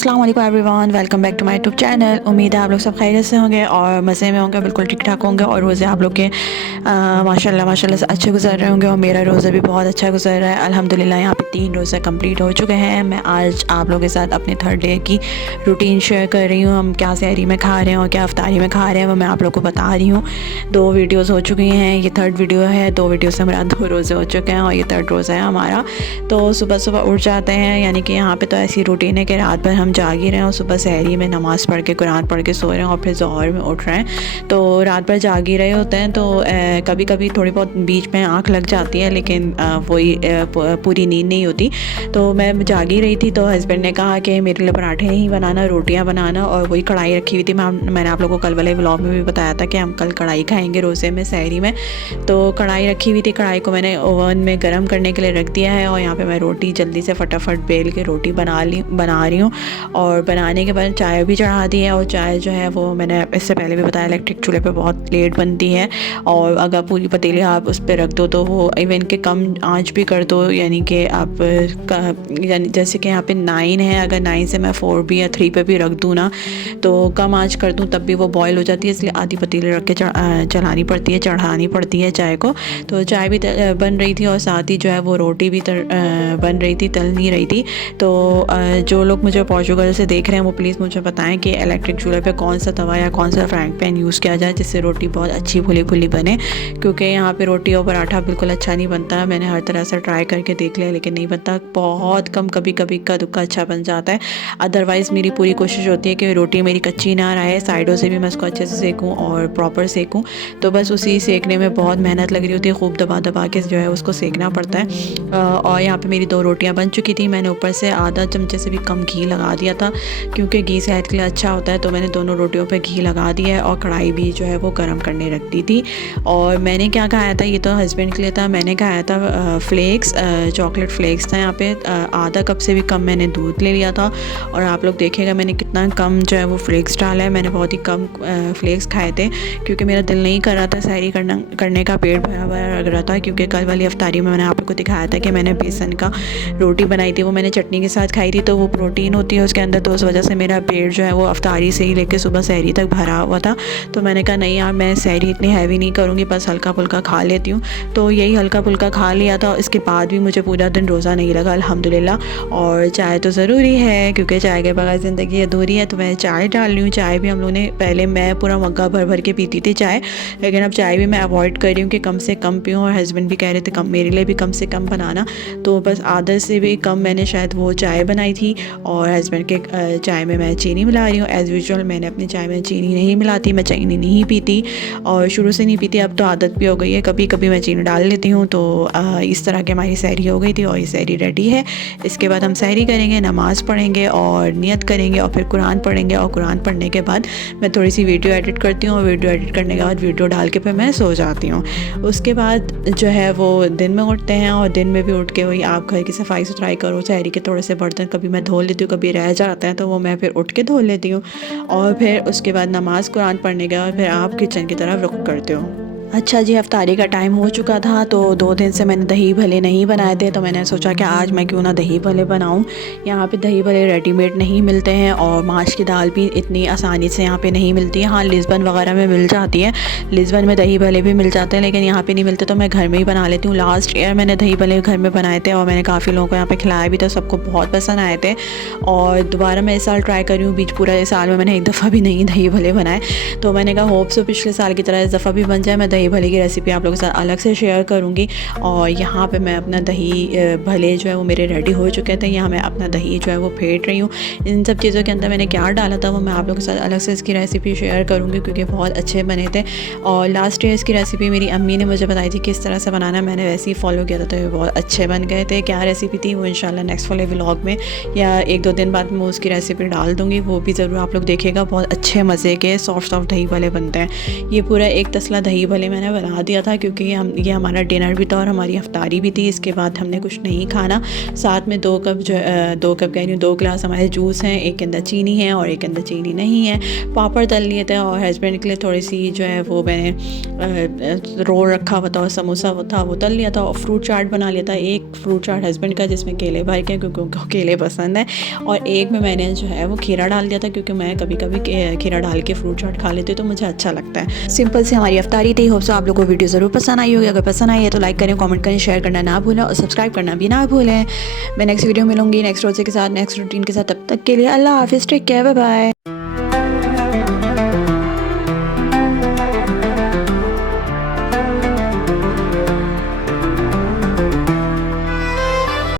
अस्सलाम वालेकुम everyone, welcome back to my YouTube channel. उम्मीद है आप लोग सब खैरियत से होंगे और मज़े में होंगे, बिल्कुल ठीक ठाक होंगे और रोज़े आप लोग के माशाल्लाह से अच्छे गुजर रहे होंगे और मेरा रोज़ा भी बहुत अच्छा गुजर रहा है अल्हम्दुलिल्लाह। यहाँ पे 3 रोज़े कंप्लीट हो चुके हैं। मैं आज आप लोगों के साथ अपने थर्ड डे की रूटीन शेयर कर रही हूँ। हम क्या सहरी में खा रहे हैं और क्या अफ्तारी में खा रहे हैं वो मैं आप लोग को बता रही हूँ। 2 वीडियोज़ हो चुकी हैं, ये थर्ड वीडियो है। 2 वीडियो से हमारा 2 रोज़े हो चुके हैं और ये थर्ड रोज़ा है हमारा। तो सुबह सुबह उठ जाते हैं, यानी कि यहाँ पे तो ऐसी रूटीन है कि रात भर हम जाग ही रहे हैं और सुबह सहरी में नमाज़ पढ़ के कुरान पढ़ के सो रहे हैं और फिर ज़ोहर में उठ रहे हैं। तो रात भर जाग ही रहे होते हैं। तो कभी कभी थोड़ी बहुत बीच में आँख लग जाती है, लेकिन वही पूरी नींद नहीं होती। तो मैं जाग ही रही थी तो हस्बैंड ने कहा कि मेरे लिए पराठे ही बनाना, रोटियाँ बनाना, और वही कढ़ाई रखी हुई थी। मैंने आप लोगों को कल वाले व्लॉग में भी बताया था कि हम कल कढ़ाई खाएँगे रोज़े में सहरी में। तो कढ़ाई रखी हुई थी, कढ़ाई को मैंने ओवन में गर्म करने के लिए रख दिया है और यहाँ पे मैं रोटी जल्दी से फटाफट बेल के रोटी बना रही हूँ। और बनाने के बाद चाय भी चढ़ा दी है और चाय जो है वो मैंने इससे पहले भी बताया इलेक्ट्रिक चूल्हे पे बहुत लेट बनती है और अगर पूरी पतीली आप उस पर रख दो तो वो इवन के कम आंच भी कर दो, यानी कि आप यानी जैसे कि यहाँ पे 9 है, अगर 9 से मैं 4 भी या 3 पे भी रख दूँ ना तो कम आंच कर दूँ तब भी वो बॉयल हो जाती है, इसलिए आधी पतीली रख के चढ़ानी पड़ती है चाय को। तो चाय भी बन रही थी और साथ ही जो है वो रोटी भी बन रही थी, तल नहीं रही थी। तो जो लोग मुझे पोर्चुगल से देख रहे हैं वो प्लीज़ मुझे बताएं कि इलेक्ट्रिक चूल्हे पे कौन सा तवा या कौन सा फ्राइंग पैन यूज़ किया जाए जिससे रोटी बहुत अच्छी फुली फुली बने, क्योंकि यहाँ पे रोटी और पराठा बिल्कुल अच्छा नहीं बनता। मैंने हर तरह से ट्राई करके देख लिया लेकिन नहीं बनता, बहुत कम कभी कभी का दुक्का अच्छा बन जाता है। अदरवाइज़ मेरी पूरी कोशिश होती है कि रोटी मेरी कच्ची ना रहे, साइडों से भी मैं उसको अच्छे से सेकूँ और प्रॉपर सेकूँ। तो बस उसी सेकने में बहुत मेहनत लग रही होती है, खूब दबा दबा के जो है उसको सेकना पड़ता है। और यहाँ पे मेरी 2 रोटियाँ बन चुकी थी। मैंने ऊपर से आधा चमचे से भी कम घी लगा दिया था क्योंकि घी सेहत के लिए अच्छा होता है। तो मैंने दोनों रोटियों पे घी लगा दिया है और कढ़ाई भी जो है वो गर्म करने रख दी थी। और मैंने क्या खाया था, ये तो हस्बैंड के लिए था, मैंने खाया था फ्लेक्स, चॉकलेट फ्लेक्स था। यहाँ पे आधा कप से भी कम मैंने दूध ले लिया था और आप लोग देखेगा मैंने कितना कम जो है वो फ्लेक्स डाला है। मैंने बहुत ही कम फ्लेक्स खाए थे क्योंकि मेरा दिल नहीं कर रहा था सहरी करने का, पेट भरा भरा लग रहा था। क्योंकि कल वाली अफ्तारी में मैंने आप लोग को दिखाया था कि मैंने बेसन का रोटी बनाई थी, वो मैंने चटनी के साथ खाई थी, तो वो प्रोटीन होती है उसके अंदर। तो उस वजह से मेरा पेट जो है वो अफ्तारी से ही लेके सुबह सहरी तक भरा हुआ था। तो मैंने कहा नहीं यार, मैं सहरी इतनी हैवी नहीं करूँगी, बस हल्का फुल्का खा लेती हूँ। तो यही हल्का फुल्का खा लिया था। इसके बाद भी मुझे पूरा दिन रोज़ा नहीं लगा अल्हम्दुलिल्लाह। और चाय तो ज़रूरी है क्योंकि चाय के बगैर ज़िंदगी अधूरी है, तो मैं चाय डाल रही हूँ। चाय भी हम लोगों ने पहले, मैं पूरा मग्गा भर भर के पीती थी चाय, लेकिन अब चाय भी मैं अवॉइड कर रही हूँ कि कम से कम पीऊँ। और हस्बैंड भी कह रहे थे कम, मेरे लिए भी कम से कम बनाना। तो बस आधे से भी कम मैंने शायद वो चाय बनाई थी और हस्बैंड के चाय में मैं चीनी मिला रही हूँ। एज़ यूजुअल मैंने अपनी चाय में चीनी नहीं मिलाती, मैं चीनी नहीं पीती और शुरू से नहीं पीती, अब तो आदत भी हो गई है। कभी कभी मैं चीनी डाल लेती हूँ। तो इस तरह की हमारी सहरी हो गई थी और ये सहरी रेडी है। इसके बाद हम सहरी करेंगे, नमाज़ पढ़ेंगे और नियत करेंगे और फिर कुरान पढ़ेंगे। और कुरान पढ़ने के बाद मैं थोड़ी सी वीडियो एडिट करती हूँ और वीडियो एडिट करने के बाद वीडियो डाल के फिर मैं सो जाती हूँ। उसके बाद जो है वो दिन में उठते हैं और दिन में भी उठ के वही आप घर की सफाई सुथराई करो, सहरी के थोड़े से बर्तन कभी मैं धो लेती हूँ, कभी रह जाते हैं तो वो मैं फिर उठ के धो लेती हूँ। और फिर उसके बाद नमाज कुरान पढ़ने के बाद फिर आप किचन की तरफ रुख करते हो। अच्छा जी, अफ्तारी का टाइम हो चुका था तो 2 दिन से मैंने दही भले नहीं बनाए थे, तो मैंने सोचा कि आज मैं क्यों ना दही भले बनाऊं। यहाँ पे दही भले रेडीमेड नहीं मिलते हैं और माश की दाल भी इतनी आसानी से यहाँ पे नहीं मिलती है। हाँ, लिस्बन वगैरह में मिल जाती है, लिस्बन में दही भले भी मिल जाते हैं, लेकिन यहाँ पे नहीं मिलते तो मैं घर में ही बना लेती हूँ। लास्ट ईयर मैंने दही भले घर में बनाए थे और मैंने काफ़ी लोगों को यहाँ पर खिलाया भी था, सबको बहुत पसंद आए थे। और दोबारा मैं इस साल ट्राई कर रही हूँ, बीच पूरा इस साल में मैंने एक दफ़ा भी नहीं दही भले बनाए। तो मैंने कहा होप सो पिछले साल की तरह इस दफ़ा भी बन जाए। मैं दही भले की रेसिपी आप लोगों के साथ अलग से शेयर करूंगी। और यहाँ पे मैं अपना दही भले जो है वो मेरे रेडी हो चुके थे। यहाँ मैं अपना दही जो है वो फेंट रही हूँ। इन सब चीज़ों के अंदर मैंने क्या डाला था वो मैं आप लोगों के साथ अलग से इसकी रेसिपी शेयर करूँगी क्योंकि बहुत अच्छे बने थे। और लास्ट ईयर इसकी रेसिपी मेरी अम्मी ने मुझे बताई थी किस तरह से बनाना, मैंने वैसे ही फॉलो किया था तो ये बहुत अच्छे बन गए थे। क्या रेसिपी थी वो इंशाल्लाह नेक्स्ट वाले व्लॉग में या 1-2 दिन बाद मैं उसकी रेसिपी डाल दूँगी, वो भी ज़रूर आप लोग देखेगा। बहुत अच्छे मज़े के सॉफ्ट दही भले बनते हैं। ये पूरा एक तसला दही भले मैंने बना दिया था क्योंकि ये हमारा डिनर भी था और हमारी अफ्तारी भी थी। इसके बाद हमने कुछ नहीं खाना। साथ में 2 कप कह रही हूँ 2 गिलास हमारे जूस हैं, एक के अंदर चीनी है और एक के अंदर चीनी नहीं है। पापड़ तल लिए थे और हस्बैंड के लिए थोड़ी सी जो है वो मैंने रोल रखा हुआ था और समोसा वो तल लिया था और फ्रूट चाट बना लिया था। एक फ्रूट चाट हस्बैंड का जिसमें केले भर के, क्योंकि उनको केले पसंद है, और एक में मैंने जो है वो खीरा डाल दिया था क्योंकि मैं कभी कभी खीरा डाल के फ्रूट चाट खा लेती हूँ तो मुझे अच्छा लगता है। सिंपल से हमारी अफ्तारी थी। होप सो आप लोगों को वीडियो ज़रूर पसंद आई होगी। अगर पसंद आई है तो लाइक करें, कमेंट करें, शेयर करना ना भूलें और सब्सक्राइब करना भी ना भूलें। मैं नेक्स्ट वीडियो मिलूंगी नेक्स्ट रोज़े के साथ, नेक्स्ट रूटीन के साथ। तब तक के लिए अल्लाह हाफिज़, टेक केयर, बाय बाय।